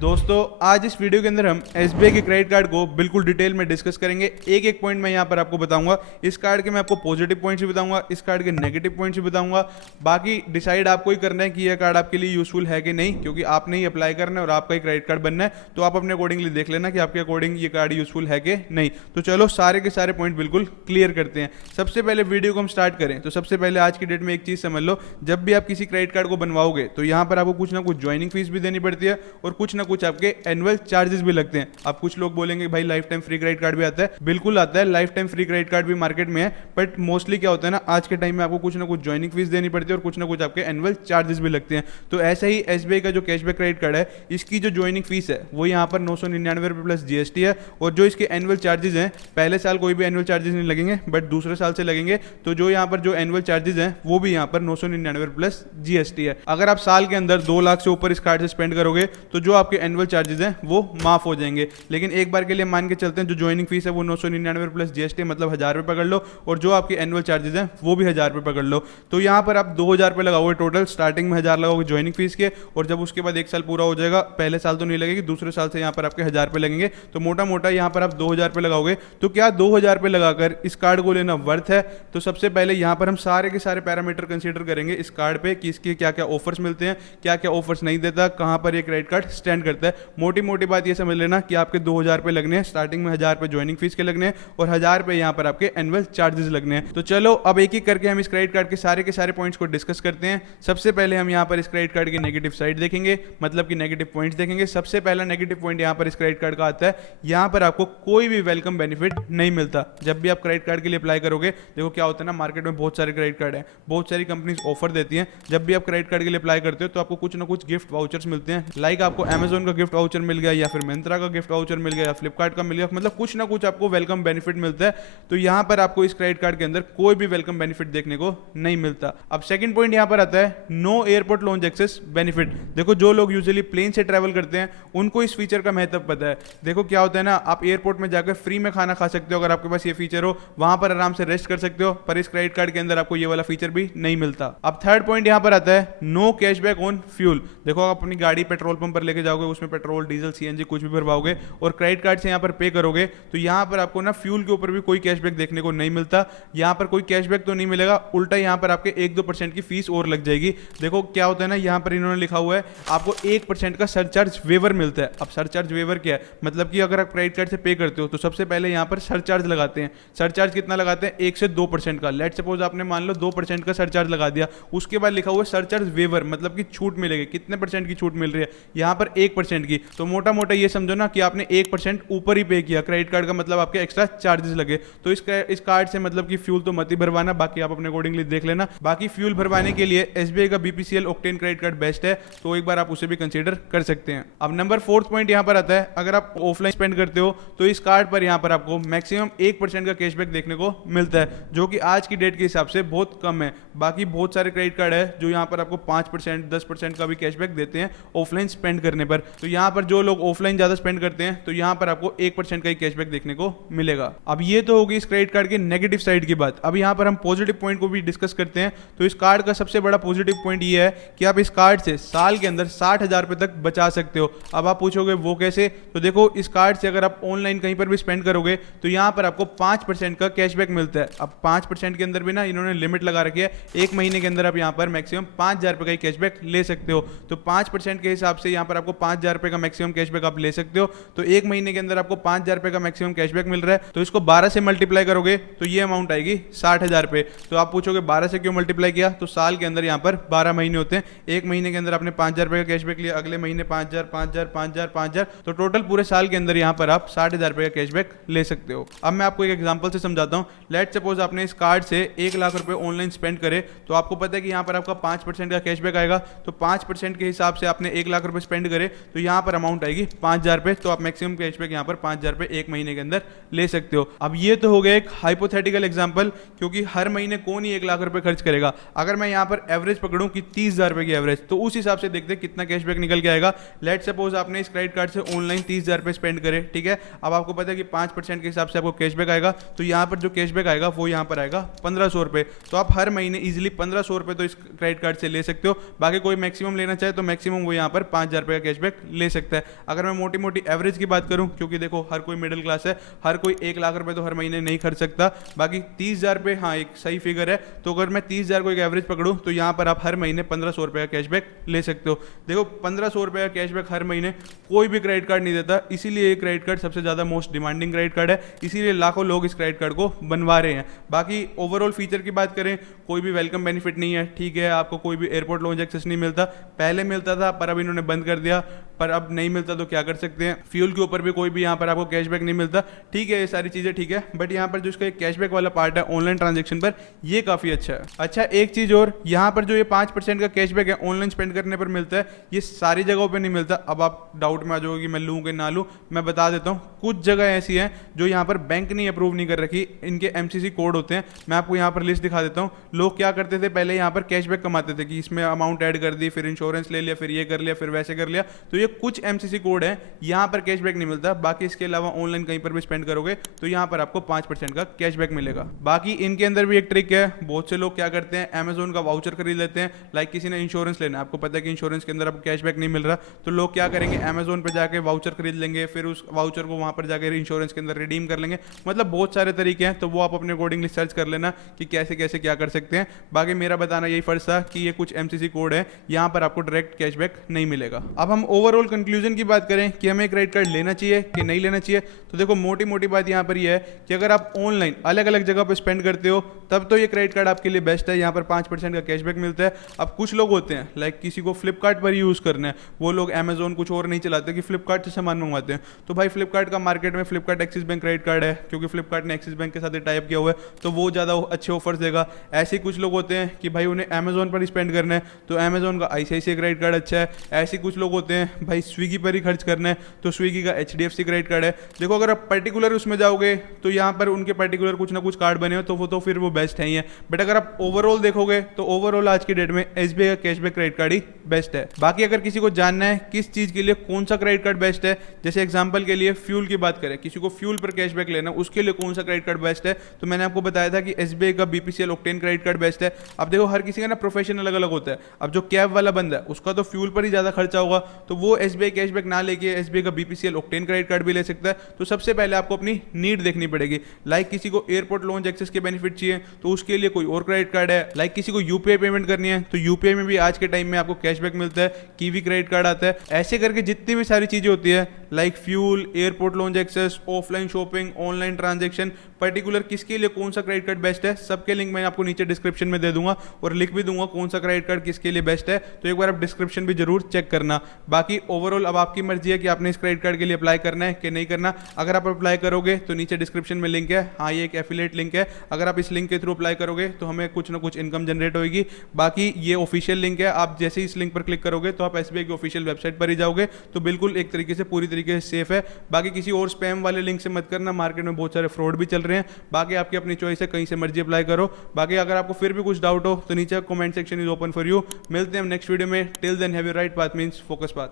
दोस्तों आज इस वीडियो के अंदर हम एसबीआई के क्रेडिट कार्ड को बिल्कुल डिटेल में डिस्कस करेंगे। एक एक पॉइंट मैं यहाँ पर आपको बताऊंगा। इस कार्ड के मैं आपको पॉजिटिव पॉइंट्स भी बताऊंगा, इस कार्ड के नेगेटिव पॉइंट्स भी बताऊंगा। बाकी डिसाइड आपको ही करना है कि यह कार्ड आपके लिए यूजफुल है कि नहीं, क्योंकि आपने ही अप्लाई करना है और आपका ही क्रेडिट कार्ड बनना है। तो आप अपने अकॉर्डिंगली देख लेना कि आपके अकॉर्डिंग ये कार्ड यूजफुल है कि नहीं। तो चलो सारे के सारे पॉइंट बिल्कुल क्लियर करते हैं। सबसे पहले वीडियो को हम स्टार्ट करें तो सबसे पहले आज की डेट में एक चीज समझ लो, जब भी आप किसी क्रेडिट कार्ड को बनवाओगे तो यहाँ पर आपको कुछ ना कुछ ज्वाइनिंग फीस भी देनी पड़ती है और कुछ ना कुछ आपके एनुअल चार्जेस भी लगते हैं। अब कुछ लोग बोलेंगे भाई life time free credit card भी आता है। बिल्कुल आता है, life time free credit card भी मार्केट में है। बट मोस्टली क्या होता है ना, आज के टाइम में आपको कुछ ना कुछ ज्वाइनिंग फीस देनी पड़ती है और कुछ ना कुछ आपके एनुअल चार्जेस भी लगते हैं। तो ऐसा ही एसबीआई का जो कैशबैक क्रेडिट कार्ड है, इसकी जो ज्वाइनिंग फीस है वो यहाँ पर 999 रुपये प्लस जीएसटी है। और जो इसके एनुअल चार्जेस हैं, पहले साल कोई भी एनुअल चार्जेस नहीं लगेंगे, बट दूसरे साल से लगेंगे। तो जो यहाँ पर जो एनुअल चार्जेस हैं वो भी यहाँ पर 999 प्लस जीएसटी है। अगर आप साल के अंदर 2 लाख से ऊपर इस कार्ड से स्पेंड करोगे तो जो आपके एनुअल चार्जेस हैं वो माफ हो जाएंगे। लेकिन एक बार के लिए मान के चलते हैं जो ज्वाइनिंग फीस है वो 999 प्लस जीएसटी मतलब 1000 रुपये पकड़ लो, और जो आपके एनुअल चार्जेस हैं वो भी 1000 रुपये पकड़ लो। तो यहाँ पर आप 2000 रुपये लगाओगे टोटल। स्टार्टिंग में 1000 लगाओगे ज्वाइनिंग फीस के, और जब उसके बाद एक साल पूरा हो जाएगा, पहले साल तो नहीं लगेगी, दूसरे साल से यहाँ पर आपके 1000 रुपये लगेंगे। तो मोटा मोटा यहाँ पर आप 2000 रुपये लगाओगे। तो क्या 2000 रुपये लगाकर इस कार्ड को लेना वर्थ है? तो सबसे पहले यहाँ पर हम सारे के सारे पैरामीटर कंसीडर करेंगे इस कार्ड पे कि इसके क्या क्या ऑफर्स मिलते हैं, क्या क्या ऑफर्स नहीं देता, कहाँ पर ये क्रेडिट कार्ड स्टैंड करता है। मोटी मोटी बात ये समझ लेना कि आपके 2000 रुपये लगने हैं, स्टार्टिंग में 1000 रुपये ज्वाइनिंग फीस के लगने हैं और 1000 रुपये यहाँ पर आपके एनुअल चार्जेस लगने हैं। तो चलो अब एक एक करके हम इस क्रेडिट कार्ड के सारे पॉइंट्स को डिस्कस करते हैं। सबसे पहले हम यहाँ पर इस क्रेडिट कार्ड की नेगेटिव साइड देखेंगे, मतलब कि नेगेटिव पॉइंट्स देखेंगे। सबसे पहला नेगेटिव पॉइंट यहाँ पर इस क्रेडिट कार्ड का आता है, यहाँ पर आपको कोई भी वेलकम बेनिफिट नहीं मिलता। जब भी आप क्रेडिट कार्ड के लिए अप्लाई करोगे, देखो क्या होता है ना, मार्केट में बहुत सारे क्रेडिट कार्ड हैं, बहुत सारी कंपनीज ऑफर देती हैं। जब भी आप क्रेडिट कार्ड के लिए अप्लाई करते हो तो आपको कुछ ना कुछ गिफ्ट वाउचर्स मिलते हैं। लाइक आपको अमेजोन का गिफ्ट वाउचर मिल गया, या फिर मिंत्रा का गिफ्ट वाउचर मिल गया, या फ्लिपकार्ट का मिल गया, मतलब कुछ ना कुछ आपको वेलकम बेनिफिट मिलता है। तो यहाँ पर आपको इस क्रेडिट कार्ड के अंदर कोई भी वेलकम बेनिफिट देखने को नहीं मिलता। अब सेकंड पॉइंट यहाँ पर आता है no airport lounge access benefit. देखो जो लोग यूजुअली प्लेन से ट्रैवल करते हैं उनको इस फीचर का महत्व पता है। देखो क्या होता है ना, आप एयरपोर्ट में जाकर फ्री में खाना खा सकते हो अगर आपके पास ये फीचर हो, वहां पर आराम से रेस्ट कर सकते हो, पर इस क्रेडिट कार्ड के अंदर आपको ये वाला फीचर भी नहीं मिलता। अब थर्ड पॉइंट यहाँ पर आता है नो कैशबैक ऑन फ्यूल। देखो आप अपनी गाड़ी पेट्रोल पंप पर लेके जाओगे, उसमें पेट्रोल डीजल सीएनजी कुछ भी भरवाओगे और क्रेडिट कार्ड से यहाँ पर पे करोगे, तो यहाँ पर आपको ना फ्यूल के ऊपर भी कोई कैशबैक देखने को नहीं मिलता। यहाँ पर कोई कैशबैक तो नहीं मिलेगा, उल्टा यहाँ पर आपके 1-2% की फीस और लग जाएगी। देखो क्या होता है ना, यहाँ पर इन्होंने लिखा हुआ है आपको 1% का सरचार्ज वेवर मिलता है। अब सरचार्ज वेवर क्या है, मतलब कि अगर आप क्रेडिट कार्ड से पे करते हो तो सबसे पहले यहाँ पर सरचार्ज लगाते हैं। सरचार्ज कितना लगाते हैं? 1 से 2% का। लेट सपोज आपने मान लो 2% का सरचार्ज लगा दिया, उसके बाद लिखा हुआ है सरचार्ज वेवर, मतलब कि छूट मिलेगी। कितने परसेंट की छूट मिल रही है? यहाँ पर 1% की। तो मोटा मोटा ये समझो ना कि आपने 1% ऊपर ही पे किया क्रेडिट कार्ड का, मतलब आपके एक्स्ट्रा चार्जेस लगे। तो इस कार्ड से मतलब कि फ्यूल तो मत ही भरवाना, बाकी आप अपने अकॉर्डिंगली देख लेना। बाकी फ्यूल भरवाने के लिए एसबीआई का BPCL octane credit card best है, तो एक बार आप उसे भी कंसीडर कर सकते हैं। अब नंबर 4th पॉइंट यहाँ पर आता है, अगर आप ऑफलाइन स्पेंड करते हो तो इस कार्ड पर यहाँ पर आपको मैक्सिमम 1% का कैशबैक देखने को मिलता है, जो कि आज की डेट के हिसाब से बहुत कम है। बाकी बहुत सारे क्रेडिट कार्ड है जो यहाँ पर आपको 5%, 10% का भी कैशबैक देते हैं ऑफलाइन स्पेंड करने पर। तो यहाँ पर जो लोग ऑफलाइन ज्यादा स्पेंड करते हैं तो यहाँ पर आपको 1% का ही कैशबैक देखने को मिलेगा। अब ये तो होगी इस क्रेडिट कार्ड की नेगेटिव साइड की बात। अब यहाँ पर हम पॉजिटिव पॉइंट को भी डिस्कस करते हैं। तो इस कार्ड का सबसे बड़ा पॉजिटिव पॉइंट ये है कि आप इस कार्ड से साल के अंदर 60,000 रुपए तक बचा सकते हो। अब आप पूछोगे वो कैसे? तो देखो इस कार्ड से अगर आप ऑनलाइन कहीं पर भी स्पेंड करोगे तो यहाँ पर आपको 5% का कैशबैक मिलता है। अब 5% के अंदर भी ना इन्होंने लिमिट लगा रखी है, 1 महीने के अंदर आप यहाँ पर मैक्सिमम 5000 रुपए का कैशबैक ले सकते हो। तो 5% के हिसाब से यहाँ पर आपको 5000 रुपए का मैक्सिमम कैशबैक आप ले सकते हो। तो 1 महीने के अंदर आपको 5000 रुपए का मैक्सिमम कैशबैक मिल रहा है। तो इसको 12 से मल्टीप्लाई करोगे तो ये अमाउंट आएगी 60,000 रुपए। तो आप पूछोगे 12 से क्यों मल्टीप्लाई किया? तो साल के अंदर यहाँ पर 12 महीने होते हैं। 1 महीने के अंदर आपने 5000 रुपए का कैशबैक लिया, अगले महीने 5000, 5000, 5000, 5000, तो टोटल पूरे साल के अंदर यहाँ पर आप 60,000 रुपए का कैशबैक ले सकते हो। अब मैं आपको एक एग्जांपल से समझाता हूँ। लेट सपोज आपने इस कार्ड से 1 लाख रुपए ऑनलाइन स्पेंड करे, तो आपको पता है कि यहाँ पर आपका 5% का कैशबैक आएगा। तो 5% के हिसाब से आपने 1 लाख रुपए स्पेंड करे तो यहाँ पर अमाउंट आएगी 5000 रुपए। तो आप मैक्सिमम कैशबैक यहाँ पर 5000 रुपए 1 महीने के अंदर ले सकते हो। अब ये तो हो गया एक हाइपोथेटिकल एग्जांपल, क्योंकि हर महीने कौन ही 1 लाख रुपए खर्च करेगा। अगर मैं यहाँ पर एवरेज पकड़ूं कि 30,000 रुपए की एवरेज, तो उस हिसाब से देखते हैं कितना कैशबैक निकल के आएगा। लेट सपोज आपने इस क्रेडिट कार्ड से ऑनलाइन 30,000 रुपए स्पेंड करे, ठीक है। अब आपको पता है कि 5% के हिसाब से आपको कैशबैक आएगा, तो यहाँ पर जो कैशबैक आएगा वो यहाँ पर आएगा 1500 रुपए। तो आप हर महीने इजीली 1500 रुपए तो इस क्रेडिट कार्ड से ले सकते हो। बाकी कोई मैक्सिमम लेना चाहे तो मैक्सिमम वो यहाँ पर 5000 रुपए का कैशबैक कैशबैक ले सकता है। अगर मैं मोटी मोटी एवरेज की बात करूं, क्योंकि देखो हर कोई मिडिल क्लास है, हर कोई 1 लाख रुपए तो हर महीने नहीं खर्च सकता, बाकी 30,000 पे हाँ एक सही फिगर है। तो अगर मैं 30,000 को एक एवरेज पकड़ूं तो यहाँ पर आप हर महीने 1,500 रुपये का कैशबैक ले सकते हो। देखो 1,500 रुपये का कैशबैक हर महीने कोई भी क्रेडिट कार्ड नहीं देता, इसीलिए ये क्रेडिट कार्ड सबसे ज़्यादा मोस्ट डिमांडिंग क्रेडिट कार्ड है, इसीलिए लाखों लोग इस क्रेडिट कार्ड को बनवा रहे हैं। बाकी ओवरऑल फीचर की बात करें, कोई भी वेलकम बेनिफिट नहीं है, ठीक है, आपको कोई भी एयरपोर्ट लॉन्च एक्सेस नहीं मिलता, पहले मिलता था पर अब इन्होंने बंद कर दिया, पर अब नहीं मिलता तो क्या कर सकते हैं। फ्यूल के ऊपर भी कोई भी यहाँ पर आपको कैशबैक नहीं मिलता, ठीक है, ये सारी चीज़ें ठीक है, बट यहाँ पर जो इसका कैशबैक वाला पार्ट है ऑनलाइन ट्रांजेक्शन पर, ये काफ़ी अच्छा है। अच्छा एक चीज़ और, यहाँ पर जो ये 5% का कैशबैक है ऑनलाइन स्पेंड करने पर मिलता है, ये सारी जगहों पर नहीं मिलता। अब आप डाउट में आ जाओगे कि मैं लूँ कि ना लूँ, मैं बता देता हूँ। कुछ जगह ऐसी हैं जो यहाँ पर बैंक ने अप्रूव नहीं कर रखी, इनके MCC कोड होते हैं, मैं आपको यहाँ पर लिस्ट दिखा देता हूँ। लोग क्या करते थे, पहले यहाँ पर कैशबैक कमाते थे कि इसमें अमाउंट ऐड कर दी, फिर इंश्योरेंस ले लिया, फिर ये कर लिया, फिर वैसे कर लिया। तो ये कुछ MCC कोड है, यहाँ पर कैशबैक नहीं मिलता। बाकी इसके अलावा ऑनलाइन कहीं पर भी स्पेंड करोगे तो यहाँ पर आपको 5% का कैशबैक मिलेगा। बाकी इनके अंदर भी एक ट्रिक है, बहुत से लोग क्या करते हैं, अमेजोन का वाउचर खरीद लेते हैं। लाइक किसी ने इंश्योरेंस लेना है, आपको पता है कि इंश्योरेंस के अंदर आपको कैशबैक नहीं मिल रहा, तो लोग क्या करेंगे, अमेजोन पर जाके वाउचर खरीद लेंगे, फिर उस वाउचर को वहाँ पर जाकर इंश्योरेंस के अंदर रिडीम कर लेंगे। मतलब बहुत सारे तरीके हैं, तो वो आप अपने अकॉर्डिंगली सर्च कर लेना कि कैसे कैसे क्या कर सकते हैं। बाकी मेरा बताना यही फर्ज था कि ये कुछ MCC कोड है, यहाँ पर आपको डायरेक्ट कैशबैक नहीं मिलेगा। अब हम ओवरऑल कंक्लूजन की बात करें कि हमें क्रेडिट कार्ड लेना चाहिए कि नहीं लेना चाहिए, तो देखो मोटी मोटी बात यहाँ पर यह है कि अगर आप ऑनलाइन अलग अलग जगह पर स्पेंड करते हो तब तो ये क्रेडिट कार्ड आपके लिए बेस्ट है, यहाँ पर 5% का कैशबैक मिलता है। अब कुछ लोग होते हैं, लाइक किसी को फ्लिपकार्ट पर यूज़ करना है, वो लोग अमेजोन कुछ और नहीं चलाते कि फ्लिपकार्ट से सामान मंगवाते हैं, तो भाई फ्लिपकार्ट का मार्केट में Flipkart axis bank credit card है, क्योंकि फ्लिपकार्ट ने एक्सिस बैंक के साथ टाइप किया हुआ है, तो वो ज़्यादा अच्छे ऑफर्स देगा। ऐसे कुछ लोग होते हैं कि भाई उन्हें अमेजोन पर स्पेंड करना है तो अमेजोन का ICICI क्रेडिट कार्ड अच्छा है। ऐसे कुछ लोग होते हैं भाई स्विगी पर ही खर्च करना है तो स्विगी का HDFC क्रेडिट कार्ड है। देखो अगर आप पर्टिकुलर उसमें जाओगे तो यहाँ पर उनके पर्टिकुलर कुछ ना कुछ कार्ड बने हो तो वो तो फिर वो बेस्ट है ही है, बट अगर आप ओवरऑल देखोगे तो ओवरऑल आज की डेट में SBI का कैशबैक क्रेडिट कार्ड ही बेस्ट है। बाकी अगर किसी को जानना है किस चीज़ के लिए कौन सा क्रेडिट कार्ड बेस्ट है, जैसे एग्जांपल के लिए फ्यूल की बात करें, किसी को फ्यूल पर कैशबैक लेना उसके लिए कौन सा क्रेडिट कार्ड बेस्ट है, तो मैंने आपको बताया था कि SBI का BPCL octane credit card best है। अब देखो हर किसी का ना प्रोफेशन अलग अलग होता है, अब जो कैब वाला बंदा है उसका तो फ्यूल पर ही ज़्यादा खर्चा होगा, तो वो SBI कैशबैक ना लेके SBI का BPCL ऑक्टेन क्रेडिट कार्ड भी ले सकता है। तो सबसे पहले आपको अपनी नीड देखनी पड़ेगी, लाइक किसी को एयरपोर्ट लॉन्च एक्सेस के बेनिफिट चाहिए तो उसके लिए कोई और क्रेडिट कार्ड है, लाइक किसी को UPI पेमेंट करनी है तो UPI में भी आज के टाइम में आपको कैशबैक मिलता है, कीवी क्रेडिट कार्ड आता है। ऐसे करके जितनी भी सारी चीज़ें होती है like fuel, airport lounge access, offline shopping, online transaction, particular किसके लिए कौन सा क्रेडिट कार्ड बेस्ट है, सबके लिंक मैं आपको नीचे डिस्क्रिप्शन में दे दूंगा और लिख भी दूंगा कौन सा क्रेडिट कार्ड किसके लिए बेस्ट है, तो एक बार आप डिस्क्रिप्शन भी जरूर चेक करना। बाकी ओवरऑल अब आपकी मर्जी है कि आपने इस क्रेडिट कार्ड के लिए अप्लाई करना है कि नहीं करना। अगर आप अप्लाई करोगे तो नीचे डिस्क्रिप्शन में लिंक है, हाँ ये एक एफिलिएट लिंक है, अगर आप इस लिंक के थ्रू अप्लाई करोगे तो हमें कुछ ना कुछ इनकम जनरेट होगी। बाकी ये ऑफिशियल लिंक है, आप जैसे ही इस लिंक पर क्लिक करोगे तो आप SBI की ऑफिशियल वेबसाइट पर ही जाओगे, तो बिल्कुल एक तरीके से पूरी तरीके से सेफ है। बाकी किसी और स्पैम वाले लिंक से मत करना, मार्केट में बहुत सारे फ्रॉड भी चल रहे हैं। बाकी आपकी अपनी चॉइस है, कहीं से मर्जी अप्लाई करो। बाकी अगर आपको फिर भी कुछ डाउट हो तो नीचे comment section is open for you. मिलते हैं हम नेक्स्ट वीडियो में, till then have you right path means focus path.